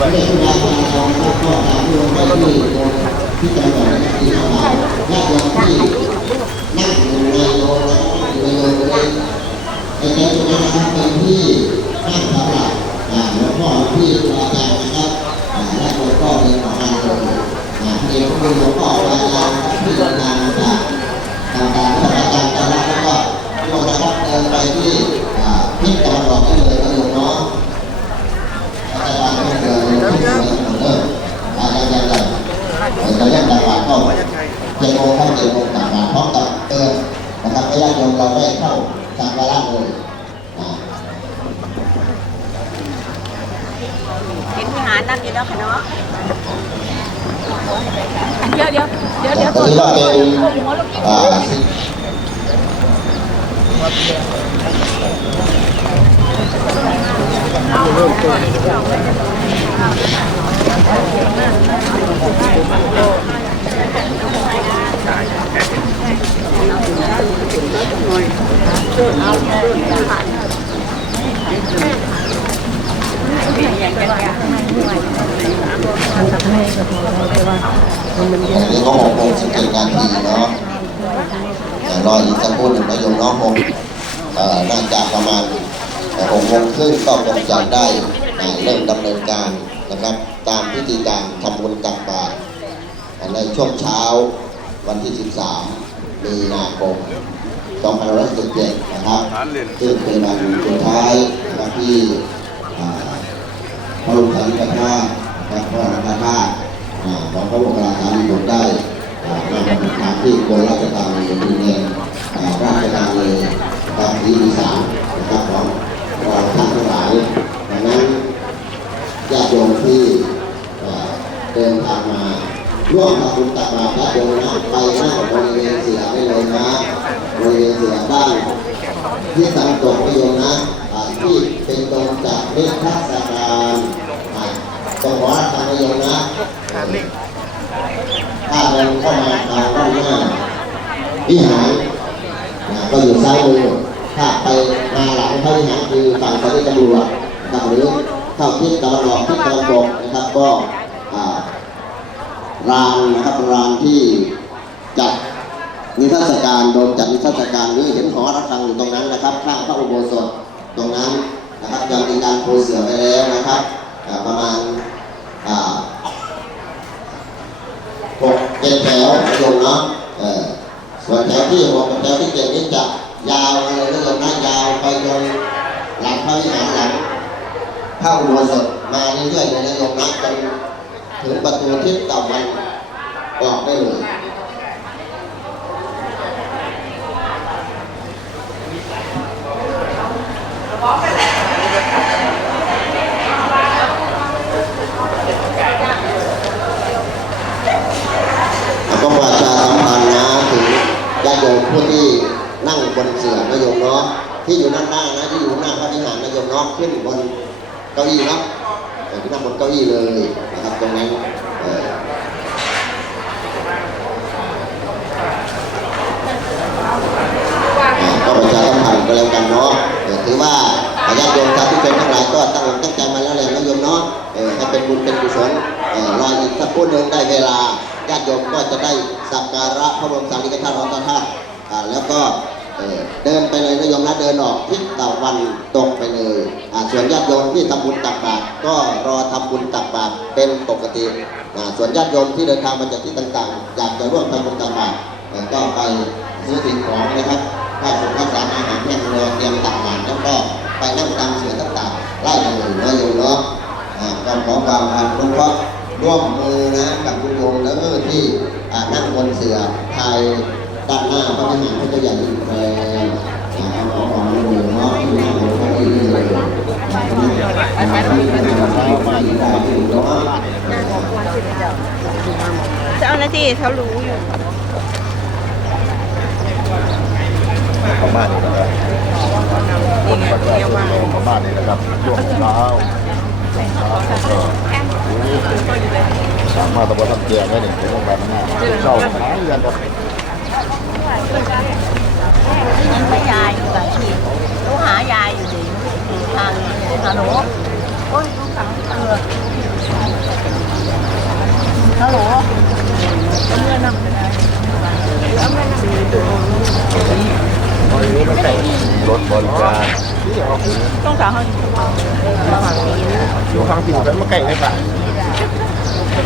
ไปไม่ได้ทุกอย่างเราเราก็ตามลงไปที่ที่จังหวัดที่ เจ็ดโมงเข้าเจ็ดโมงต่างหากพร้อมกับเตือนนะครับไม่ยากโยมเราได้เข้าสังฆราชเลยอ่าเห็นวิหารนั่นอยู่แล้วค่ะเนาะเดี๋ยวเดี๋ยวเดี๋ยวเดี๋ยวก็ถือว่าเป็นอ่าอัน นี้ก็หกโมงสิบเจ็ดนาทีเนาะแต่รออีกสักครู่หนึ่งนะโยมเนาะหกเอ่อน่าจะประมาณหกโมงครึ่งก็คงจะได้เริ่มดำเนินการนะครับ ตามพิธีการทำบุญตักบาตรในช่วงเช้า วันที่ 13 มีนาคม2517นะครับซึ่งเป็นวันสุดท้ายนะครับที่อ่าพระบรมสารีริกธาตุนะครับพระราชธาตุอ่าของพระบรมราชาธิบดีได้อ่านำมาเป็นทางที่กรมราชการในดินแดนอ่าราชการเลยนะครับที่อีสานนะครับของเราท่านทั้งหลายดังนั้นญาติโยมที่อ่าเดินทางมา ร่วมทำบุญตักบาตรญาติโยมนะไปนั่งบริเวณเสียได้เลยนะบริเวณเสียด้านที่ตามตกประโยชน์นะที่เป็นตรงจากเรื่องทัศการอ่าตรงวัดทางประโยชน์นะถ้าเดินเข้ามาทางด้านหน้าวิหารก็อยู่ซ้ายมือถ้าไปมาหลังพระวิหารคือฝั่งสถานีตำรวจนะครับหรือเข้าทิศตะวันออกทิศตะวันตกนะครับก็ รานนะครับรานที่จัดนิทรรศการโดนจัดนิทรรศการหรือเห็นหอระฆังอยู่ตรงนั้นนะครับข้างพระอุโบสถตรงนั้นนะครับยังมีการปูเสือไปแล้วนะครับประมาณหกเจ็ดแถวโยมเนาะส่วนแถวที่หกกับแถวที่เจ็ดนี่จะยาวเลยนะโยมนะยาวไปจนหลังพระวิหารหลังพระอุโบสถมาเรื่อยๆเลยนะโยมนะจน ถึงประตูทิศตะวันออกได้เลยแล้วก็ประชาสัมพันธ์นะถึงญาติโยมผู้ที่นั่งบนเสื่อนะโยมเนาะที่อยู่ด้านหน้านะที่อยู่หน้าพระวิหารนะโยมเนาะขึ้นบนเก้าอี้เนาะเออที่นั่งบนเก้าอี้เลย นะครับตรงนั้นก็ประชาสัมพันธ์ก็แล้วกันเนาะถือว่าญาติโยมชาวทุกคนทั้งหลายก็ตั้งอกตั้งใจมาแล้วแหละนะโยมเนาะเออให้เป็นบุญเป็นกุศลรออีกสักครู่หนึ่งได้เวลาญาติโยมก็จะได้สักการะพระบรมสารีริกธาตุรัตนธาตุแล้วก็ เดินไปเลยนะโยมนะเดินออกทิศตะวันตกไปเลยอ่าส่วนญาติโยมที่ทำบุญตักบาตรก็รอทำบุญตักบาตรเป็นปกติอ่าส่วนญาติโยมที่เดินทางมาจากที่ต่างๆอยากจะร่วมทำบุญตักบาตรก็ไปซื้อสิ่งของนะครับถ้าสุขภาพสารอาหารแห้งรอเตรียมตักบาตรแล้วก็ไปนั่งตามเสือต่างๆไล่กันเลยนะโยมเนาะก็ขอความอนุเคราะห์ร่วมมือนะกับคุณโยมแล้วก็ที่นั่งบนเสือไทย ด้านหน้าพระวิหารพระเจ้าใหญ่อินแปลงอ่าขอความร่วมมือเนาะที่หนั่งบนพระที่นี่เลยอ่าที่นั่งบนพระที่นี่ได้เนาะเจ้าหน้าที่เขารู้อยู่ประมาณนี้นะครับคนประชาชนประมาณนี้นะครับช่วงเช้าช่วงเช้าก็สามารถตะวันทำเกียร์ได้หนึ่งถึงประมาณนี้เช้าหายเงินครับ ยังไม่ยายอยู่กับชีลูกหายายอยู่ดีทางทางหนูโอ้ยลูกสาวเออฮัลโหลเมื่อนำไปได้แล้วเมื่อนำไปดูรถบริการต้องถารให้อยู่ข้างผิดแล้วมาไก่ได้ปะ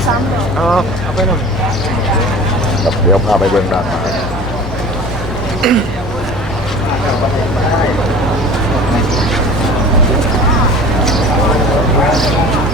ซ้ำเอาไปหน่อยเดี๋ยวพาไปเบื้องด้าน อาหารประมาณนี้อยากต่อเดี๋ยว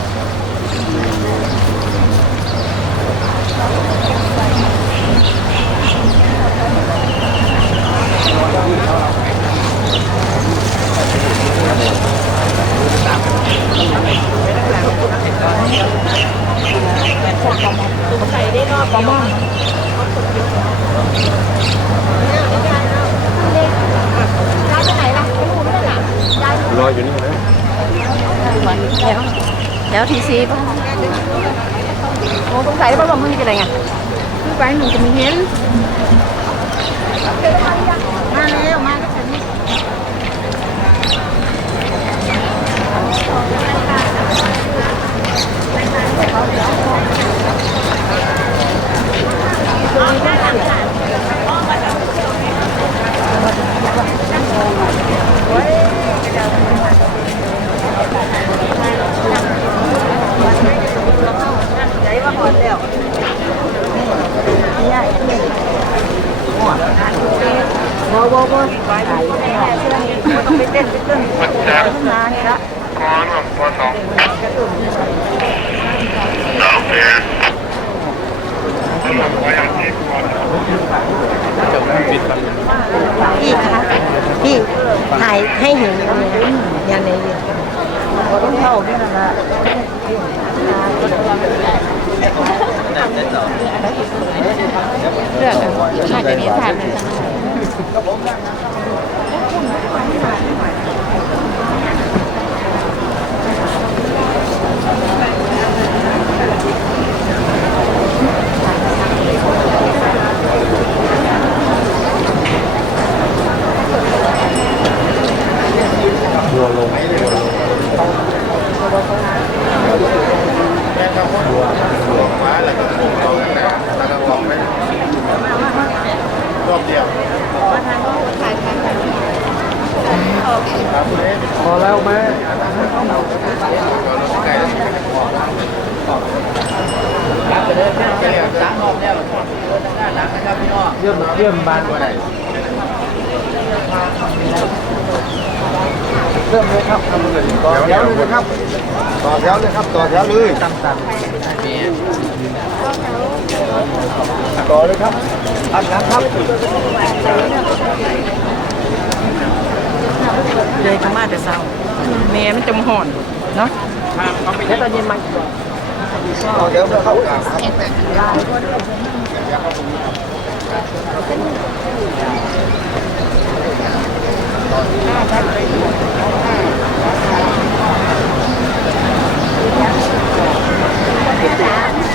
วทีซีป่ะ โอ้สงสัยป่ะว่ามึงจะอะไรไงคือไปหนูจะมีเห็นมาแล้วมาแล้วฉันนี่ ต้องไปเต้นไปเต้นมาเนี่ยละ พี่คะพี่ถ่ายให้เห็นอย่างในต้องเท่าที่นั่นะเลือกน่าจะมีภาพเลย รอบเดียว พอแล้วไหมเยี่ยมเยี่ยมบานกว่าไหนเริ่มเลยครับทำเลยต่อแถวเลยนะครับต่อแถวเลยครับต่อแถวเลยตั้งตังต่อเลยครับอันนั้นครับ เลยขมาแต่เช้าแม่มันจมห่อนเนาะแล้วตอนเย็นมาอีกต่อแถวเลยครับครับ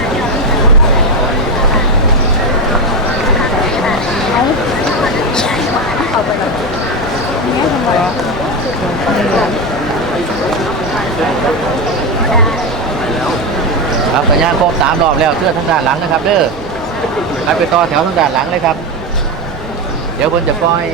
าณครบสามรอบแล้วเสื้อทางด้านหลังนะครับ เด้อให้ไปต่อแถวทางด้านหลังเลยครับ เดี๋ยวคนจะปล่อย